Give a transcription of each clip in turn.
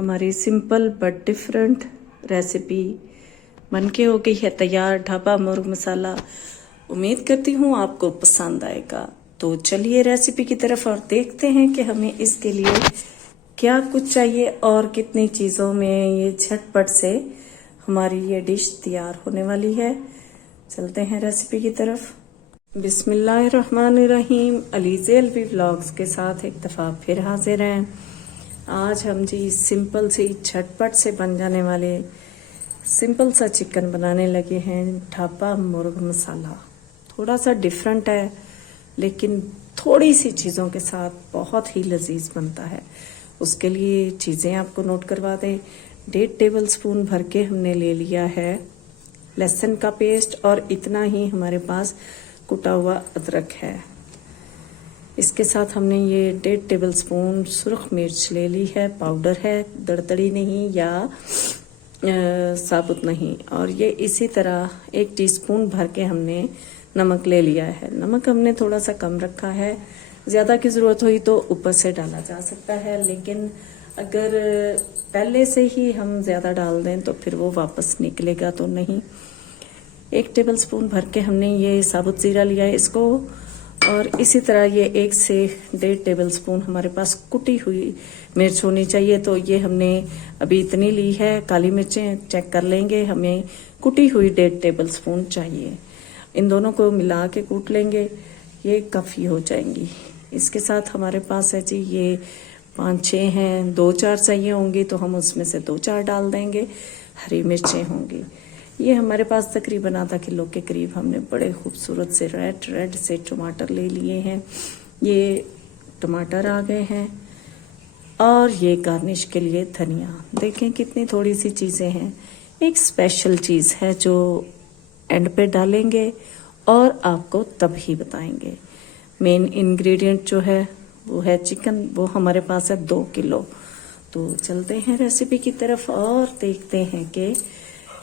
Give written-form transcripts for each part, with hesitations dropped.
हमारी simple but different recipe बनके हो गई है तैयार, ढाबा मुर्ग मसाला। उम्मीद करती हूँ आपको पसंद आएगा। तो चलिए रेसिपी की तरफ और देखते हैं कि हमें इसके लिए क्या कुछ चाहिए और कितनी चीज़ों में ये झटपट से हमारी ये डिश तैयार होने वाली है। चलते हैं रेसिपी की तरफ। बिस्मिल्लाहिर्रहमानिर्रहीम। अलीज़े अलवी व्लॉग्स के साथ एक दफ़ा फिर हाजिर हैं। आज हम जी सिंपल से झटपट से बन जाने वाले सिंपल सा चिकन बनाने लगे हैं, ढाबा मुर्ग मसाला। थोड़ा सा डिफरेंट है लेकिन थोड़ी सी चीज़ों के साथ बहुत ही लजीज बनता है। उसके लिए चीज़ें आपको नोट करवा दें। 1.5 टेबल स्पून भर के हमने ले लिया है लहसुन का पेस्ट और इतना ही हमारे पास कुटा हुआ अदरक है। इसके साथ हमने ये 1.5 टेबल स्पून सुर्ख मिर्च ले ली है, पाउडर है, दरदरी नहीं या साबुत नहीं। और ये इसी तरह 1 टीस्पून भर के हमने नमक ले लिया है। नमक हमने थोड़ा सा कम रखा है, ज़्यादा की ज़रूरत हुई तो ऊपर से डाला जा सकता है, लेकिन अगर पहले से ही हम ज़्यादा डाल दें तो फिर वो वापस निकलेगा तो नहीं। 1 टेबल स्पून भर के हमने ये साबुत ज़ीरा लिया है इसको, और इसी तरह ये 1 से 1.5 टेबल स्पून हमारे पास कुटी हुई मिर्च होनी चाहिए। तो ये हमने अभी इतनी ली है। काली मिर्चें चेक कर लेंगे, हमें कुटी हुई 1.5 टेबल स्पून चाहिए। इन दोनों को मिला के कूट लेंगे, ये काफ़ी हो जाएंगी। इसके साथ हमारे पास है जी ये 5-6 हैं, 2-4 चाहिए होंगी तो हम उसमें से 2-4 डाल देंगे। हरी मिर्चें होंगी। ये हमारे पास तकरीबन आधा किलो के करीब हमने बड़े खूबसूरत से रेड से टमाटर ले लिए हैं। ये टमाटर आ गए हैं और ये गार्निश के लिए धनिया। देखें कितनी थोड़ी सी चीज़ें हैं। एक स्पेशल चीज़ है जो एंड पे डालेंगे और आपको तभी बताएंगे। मेन इंग्रेडिएंट जो है वो है चिकन, वो हमारे पास है 2 किलो। तो चलते हैं रेसिपी की तरफ और देखते हैं कि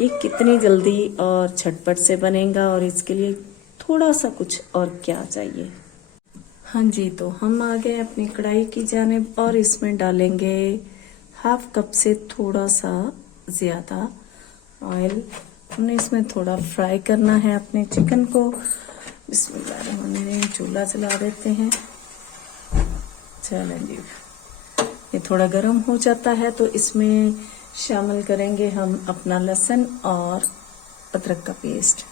ये कितनी जल्दी और झटपट से बनेगा और इसके लिए थोड़ा सा कुछ और क्या चाहिए। हाँ जी, तो हम आ गए अपनी कढ़ाई की जानिब और इसमें डालेंगे 1/2 कप से थोड़ा सा ज़्यादा ऑयल। हमने इसमें थोड़ा फ्राई करना है अपने चिकन को। बिस्मिल्लाहिर्रहमानिर्रहीम, चूल्हा जला देते हैं। चलें जी, ये थोड़ा गर्म हो जाता है तो इसमें शामिल करेंगे हम अपना लहसुन और अदरक का पेस्ट।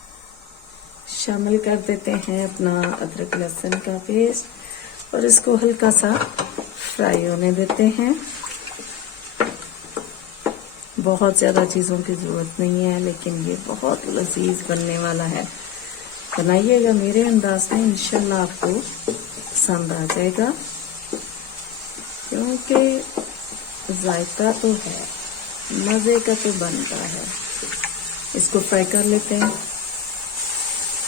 शामिल कर देते हैं अपना अदरक लहसुन का पेस्ट और इसको हल्का सा फ्राई होने देते हैं। बहुत ज़्यादा चीज़ों की ज़रूरत नहीं है लेकिन ये बहुत लजीज बनने वाला है। बनाइएगा मेरे अंदाज में, इंशाल्लाह आपको पसंद आ जाएगा क्योंकि जायका तो है, मज़े का तो बनता है। इसको फ्राई कर लेते हैं।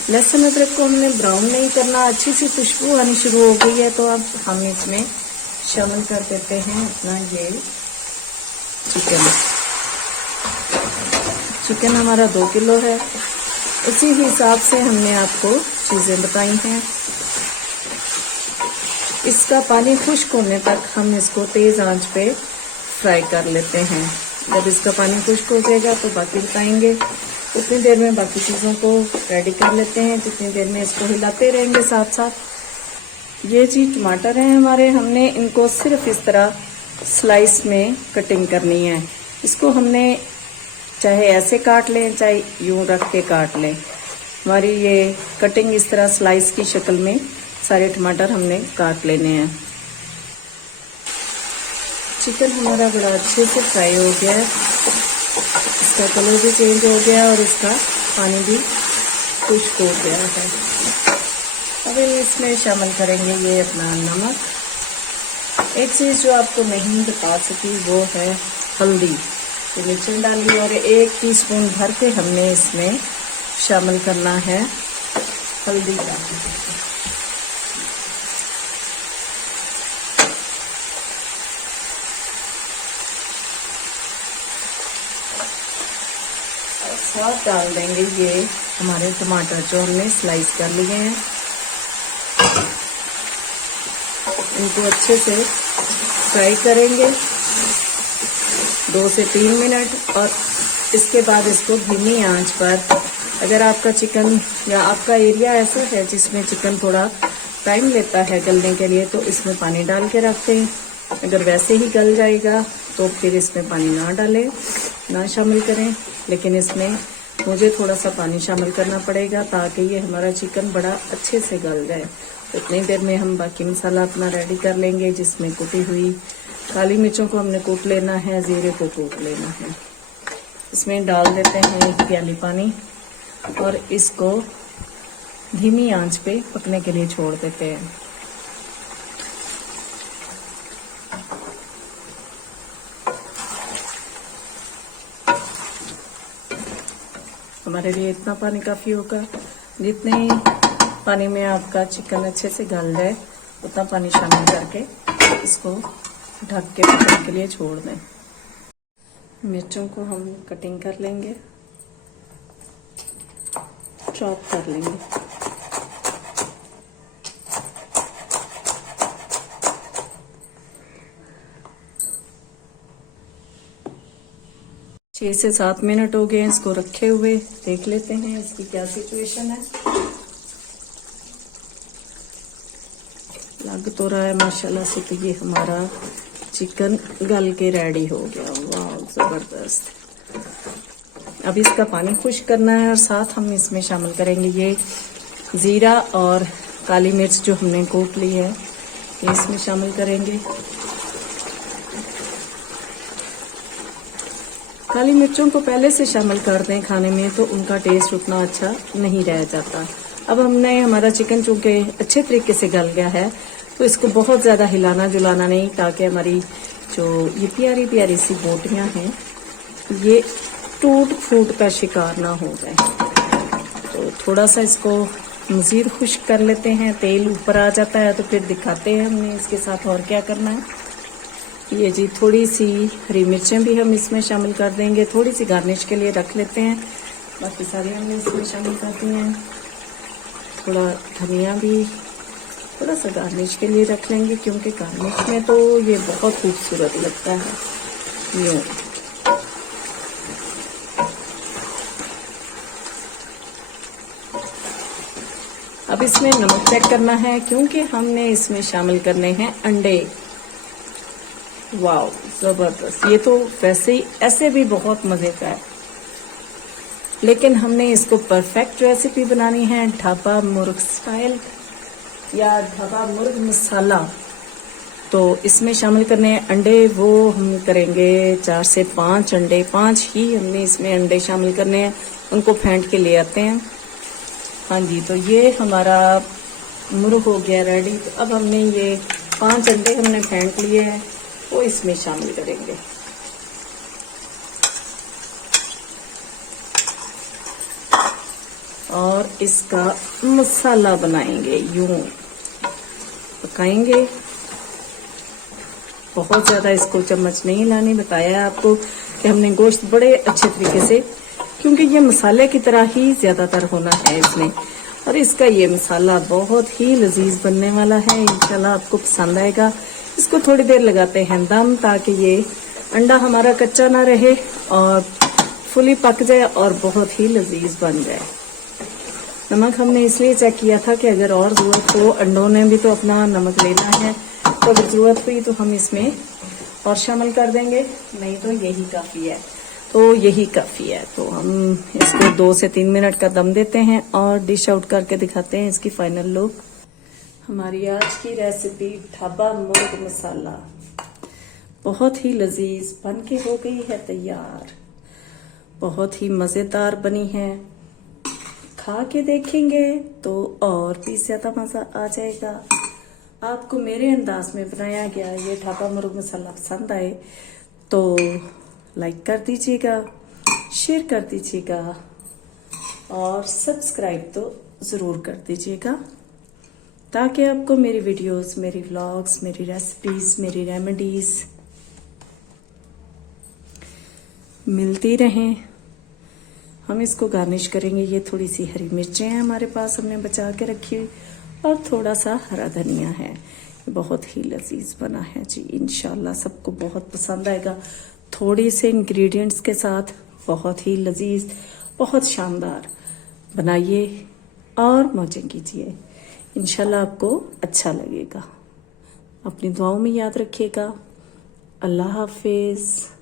लहसुन अदरक को हमने ब्राउन नहीं करना। अच्छी सी खुशबू आनी शुरू हो गई है तो अब हम इसमें शामिल कर देते हैं अपना ये चिकन हमारा 2 किलो है। उसी हिसाब से हमने आपको चीज़ें बताई हैं। इसका पानी खुश्क होने तक हम इसको तेज़ आंच पे फ्राई कर लेते हैं। जब इसका पानी खुश्क हो जाएगा तो बाकी बताएंगे। उतनी देर में बाकी चीज़ों को रेडी कर लेते हैं, जितनी देर में इसको हिलाते रहेंगे साथ साथ। ये जी टमाटर हैं हमारे, हमने इनको सिर्फ इस तरह स्लाइस में कटिंग करनी है। इसको हमने चाहे ऐसे काट लें चाहे यूं रख के काट लें। हमारी ये कटिंग इस तरह स्लाइस की शक्ल में सारे टमाटर हमने काट लेने हैं। चिकन हमारा बड़ा अच्छे से फ्राई हो गया है, इसका कलर भी चेंज हो गया और इसका पानी भी खुश्क हो गया है। अब इसमें शामिल करेंगे ये अपना नमक। एक चीज़ जो आपको नहीं बता सकी वो है हल्दी। मिर्चें डाली और 1 टीस्पून भर के हमने इसमें शामिल करना है हल्दी का। साथ डाल देंगे ये हमारे टमाटर जो हमने स्लाइस कर लिए हैं। इनको अच्छे से फ्राई करेंगे। 2 से 3 मिनट। और इसके बाद इसको धीमी आंच पर, अगर आपका चिकन या आपका एरिया ऐसा है जिसमें चिकन थोड़ा टाइम लेता है गलने के लिए, तो इसमें पानी डाल के रखते हैं। अगर वैसे ही गल जाएगा तो फिर इसमें पानी ना डालें, ना शामिल करें। लेकिन इसमें मुझे थोड़ा सा पानी शामिल करना पड़ेगा ताकि ये हमारा चिकन बड़ा अच्छे से गल जाए। इतनी देर में हम बाकी मसाला अपना रेडी कर लेंगे, जिसमें कुटी हुई काली मिर्चों को हमने कूट लेना है, जीरे को कूट लेना है। इसमें डाल देते हैं 1 प्याली पानी और इसको धीमी आंच पे पकने के लिए छोड़ देते हैं। हमारे लिए इतना पानी काफी होगा। जितने पानी में आपका चिकन अच्छे से गल जाए उतना पानी शामिल करके इसको ढक के पकने के लिए छोड़ दें। मिर्चों को हम कटिंग कर लेंगे, चॉप कर लेंगे। छह से 7 मिनट हो गए इसको रखे हुए। देख लेते हैं इसकी क्या सिचुएशन है। लग तो रहा है माशाल्लाह से तो ये हमारा चिकन गल के रेडी हो गया। वाह जबरदस्त। अब इसका पानी खुश्क करना है और साथ हम इसमें शामिल करेंगे ये जीरा और काली मिर्च जो हमने कूट ली है, ये इसमें शामिल करेंगे। काली मिर्चों को पहले से शामिल कर दें खाने में तो उनका टेस्ट उतना अच्छा नहीं रह जाता। अब हमने हमारा चिकन चूंकि अच्छे तरीके से गल गया है तो इसको बहुत ज्यादा हिलाना जुलाना नहीं, ताकि हमारी जो ये प्यारी प्यारी सी बोटियां हैं ये टूट फूट का शिकार ना हो जाए। तो थोड़ा सा इसको मजीद खुश्क कर लेते हैं। तेल ऊपर आ जाता है तो फिर दिखाते हैं हमने इसके साथ और क्या करना है। ये जी थोड़ी सी हरी मिर्चें भी हम इसमें शामिल कर देंगे, थोड़ी सी गार्निश के लिए रख लेते हैं। बाकी सारी हमने इसमें शामिल कर दी हैं। थोड़ा धनिया भी थोड़ा सा गार्निश के लिए रख लेंगे, क्योंकि गार्निश में तो ये बहुत खूबसूरत लगता है। यूँ अब इसमें नमक चेक करना है, क्योंकि हमने इसमें शामिल करने हैं अंडे। वाव जबरदस्त। ये तो वैसे ही ऐसे भी बहुत मजे का है, लेकिन हमने इसको परफेक्ट रेसिपी बनानी है ढाबा मुर्ग स्टाइल या ढाबा मुर्ग मसाला। तो इसमें शामिल करने हैं अंडे। वो हम करेंगे 4 से 5 अंडे, 5 ही हमने इसमें अंडे शामिल करने हैं। उनको फेंट के ले आते हैं। हाँ जी, तो ये हमारा मुर्ग हो गया रेडी। तो अब हमने ये 5 अंडे हमने फेंट लिए हैं, वो इसमें शामिल करेंगे। और इसका मसाला बनाएंगे, यूं पकाएंगे। बहुत ज्यादा इसको चम्मच नहीं हिलानी, बताया आपको कि हमने गोश्त बड़े अच्छे तरीके से, क्योंकि ये मसाले की तरह ही ज्यादातर होना है इसमें। और इसका ये मसाला बहुत ही लजीज बनने वाला है, इंशाल्लाह आपको पसंद आएगा। इसको थोड़ी देर लगाते हैं दम, ताकि ये अंडा हमारा कच्चा ना रहे और फुली पक जाए और बहुत ही लजीज बन जाए। नमक हमने इसलिए चेक किया था कि अगर और जरूरत हो, अंडों ने भी तो अपना नमक लेना है, तो अगर जरूरत हुई तो हम इसमें और शामिल कर देंगे, नहीं तो यही काफी है। तो यही काफी है। तो हम इसको 2 से 3 मिनट का दम देते हैं और डिश आउट करके दिखाते हैं इसकी फाइनल लुक। हमारी आज की रेसिपी ढाबा मुर्ग मसाला बहुत ही लजीज बन के हो गई है तैयार। बहुत ही मजेदार बनी है। खा के देखेंगे तो और भी ज्यादा मजा आ जाएगा। आपको मेरे अंदाज में बनाया गया ये ढाबा मुर्ग मसाला पसंद आए तो लाइक कर दीजिएगा, शेयर कर दीजिएगा और सब्सक्राइब तो जरूर कर दीजिएगा, ताकि आपको मेरी वीडियोस, मेरी व्लॉग्स, मेरी रेसिपीज, मेरी रेमेडीज मिलती रहें। हम इसको गार्निश करेंगे। ये थोड़ी सी हरी मिर्चें हैं हमारे पास, हमने बचा के रखी हुई, और थोड़ा सा हरा धनिया है। बहुत ही लजीज बना है जी। इंशाल्लाह सबको बहुत पसंद आएगा। थोड़ी से इंग्रेडिएंट्स के साथ बहुत ही लजीज, बहुत शानदार बनाइए और मौजें कीजिए। इंशाल्लाह आपको अच्छा लगेगा। अपनी दुआओं में याद रखिएगा। अल्लाह हाफिज़।